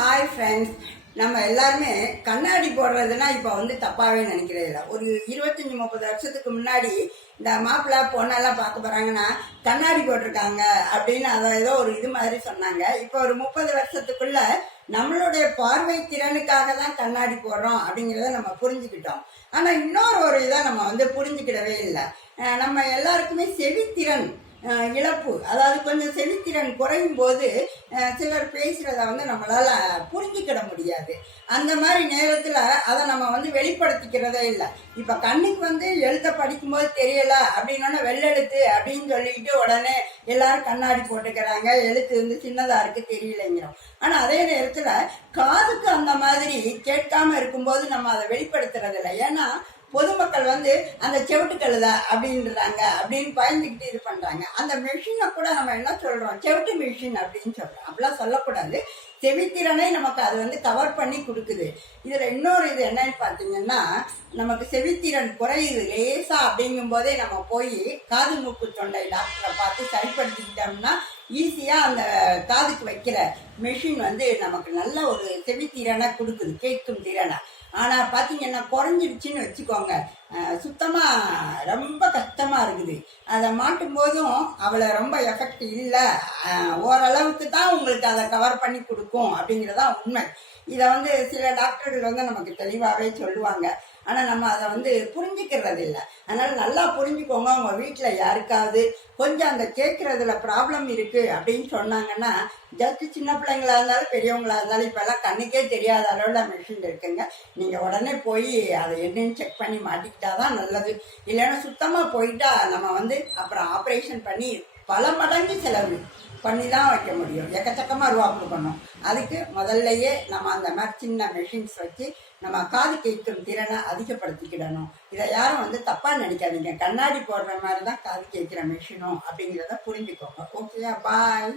Hi friends நம்ம எல்லாருமே கண்ணாடி போடுறதுன்னா இப்போ வந்து தப்பாகவே நினைக்கிறது இல்லை ஒரு இருபத்தஞ்சி முப்பது வருஷத்துக்கு முன்னாடி இந்த மாப்பிள்ளை பொண்ணெல்லாம் பார்க்க போகிறாங்கன்னா கண்ணாடி போட்டிருக்காங்க அப்படின்னு அதை ஏதோ ஒரு இது மாதிரி சொன்னாங்க. இப்போ ஒரு முப்பது வருஷத்துக்குள்ள நம்மளுடைய பார்வை திறனுக்காக தான் கண்ணாடி போடுறோம் அப்படிங்கிறத நம்ம புரிஞ்சுக்கிட்டோம். ஆனால் இன்னொரு ஒரு இதை நம்ம வந்து புரிஞ்சுக்கிடவே இல்லை. நம்ம எல்லாருக்குமே செவித்திறன் இழப்பு. அதாவது கொஞ்சம் செவித்திறன் குறையும் போது சிலர் பேசுகிறத வந்து நம்மளால் புரிஞ்சுக்கிட முடியாது. அந்த மாதிரி நேரத்தில் அதை நம்ம வந்து வெளிப்படுத்திக்கிறதே இல்லை. இப்போ கண்ணுக்கு வந்து எழுத்த படிக்கும்போது தெரியல அப்படின்னா வெள்ளெழுத்து அப்படின்னு சொல்லிட்டு உடனே எல்லாரும் கண்ணாடி போட்டுக்கிறாங்க எழுத்து வந்து சின்னதாக இருக்குது தெரியலைங்கிறோம். ஆனால் அதே நேரத்தில் காதுக்கு அந்த மாதிரி கேட்காம இருக்கும்போது நம்ம அதை வெளிப்படுத்துறதில்லை ஏன்னா பொதுமக்கள் வந்து அந்த செவிட்டு கழுதா அப்படின்றாங்க அப்படின்னு பயந்துக்கிட்டு இது பண்றாங்க. அந்த மிஷினை கூட நம்ம என்ன சொல்றோம்? செவிட்டு மிஷின் அப்படின்னு சொல்றோம். அப்படிலாம் சொல்லக்கூடாது. செவித்திறனை நமக்கு அது வந்து கவர் பண்ணி கொடுக்குது. இதுல இன்னொரு இது என்னன்னு பார்த்தீங்கன்னா நமக்கு செவித்திறன் குறையுது லேசா அப்படிங்கும் போதே நம்ம போய் காது மூக்கு தொண்டை டாக்டரை பார்த்து சரிப்படுத்திக்கிட்டோம்னா ஈஸியா அந்த காதுக்கு வைக்கிற மெஷின் வந்து நமக்கு நல்ல ஒரு செவித்திறனை கொடுக்குது கேட்கும் திறனை. ஆனா பாத்தீங்கன்னா குறைஞ்சிடுச்சுன்னு வச்சுக்கோங்க. சுத்தமாக ரொம்ப கஷ்டமாக இருக்குது. அதை மாட்டும் போதும் அவளை ரொம்ப எஃபெக்ட் இல்லை. ஓரளவுக்கு தான் உங்களுக்கு அதை கவர் பண்ணி கொடுக்கும் அப்படிங்கிறதா உண்மை. இதை வந்து சில டாக்டர்கள் வந்து நமக்கு தெளிவாகவே சொல்லுவாங்க. ஆனால் நம்ம அதை வந்து புரிஞ்சுக்கிறது இல்லை அதனால் நல்லா புரிஞ்சுக்கோங்க. உங்கள் வீட்டில் யாருக்காவது கொஞ்சம் அந்த கேட்குறதுல ப்ராப்ளம் இருக்குது அப்படின்னு சொன்னாங்கன்னா ஜஸ்ட் சின்ன பிள்ளைங்களா இருந்தாலும் பெரியவங்களா இருந்தாலும் இப்போல்லாம் கண்ணுக்கே தெரியாத அளவில் மிஷின் இருக்குங்க. நீங்கள் உடனே போய் அதை என்னன்னு செக் பண்ணி மாட்டிக்கிட்டாதான் நல்லது. இல்லைன்னா சுத்தமாக போயிட்டா நம்ம வந்து அப்புறம் ஆப்ரேஷன் பண்ணி பல மடங்கு செலவு பண்ணி தான் வைக்க முடியும். எக்கச்சக்கமாக ரூபா பண்ணும் அதுக்கு முதல்லையே நம்ம அந்த மாதிரி சின்ன மெஷின்ஸ் வச்சு நம்ம காது கேட்கும் திறனை அதிகப்படுத்திக்கிடணும். இதை யாரும் வந்து தப்பாக நினைக்காதீங்க. கண்ணாடி போடுற மாதிரி தான் காது கேட்குற மெஷினும் அப்படிங்கிறத புரிஞ்சுக்கோங்க. ஓகேயா பாய்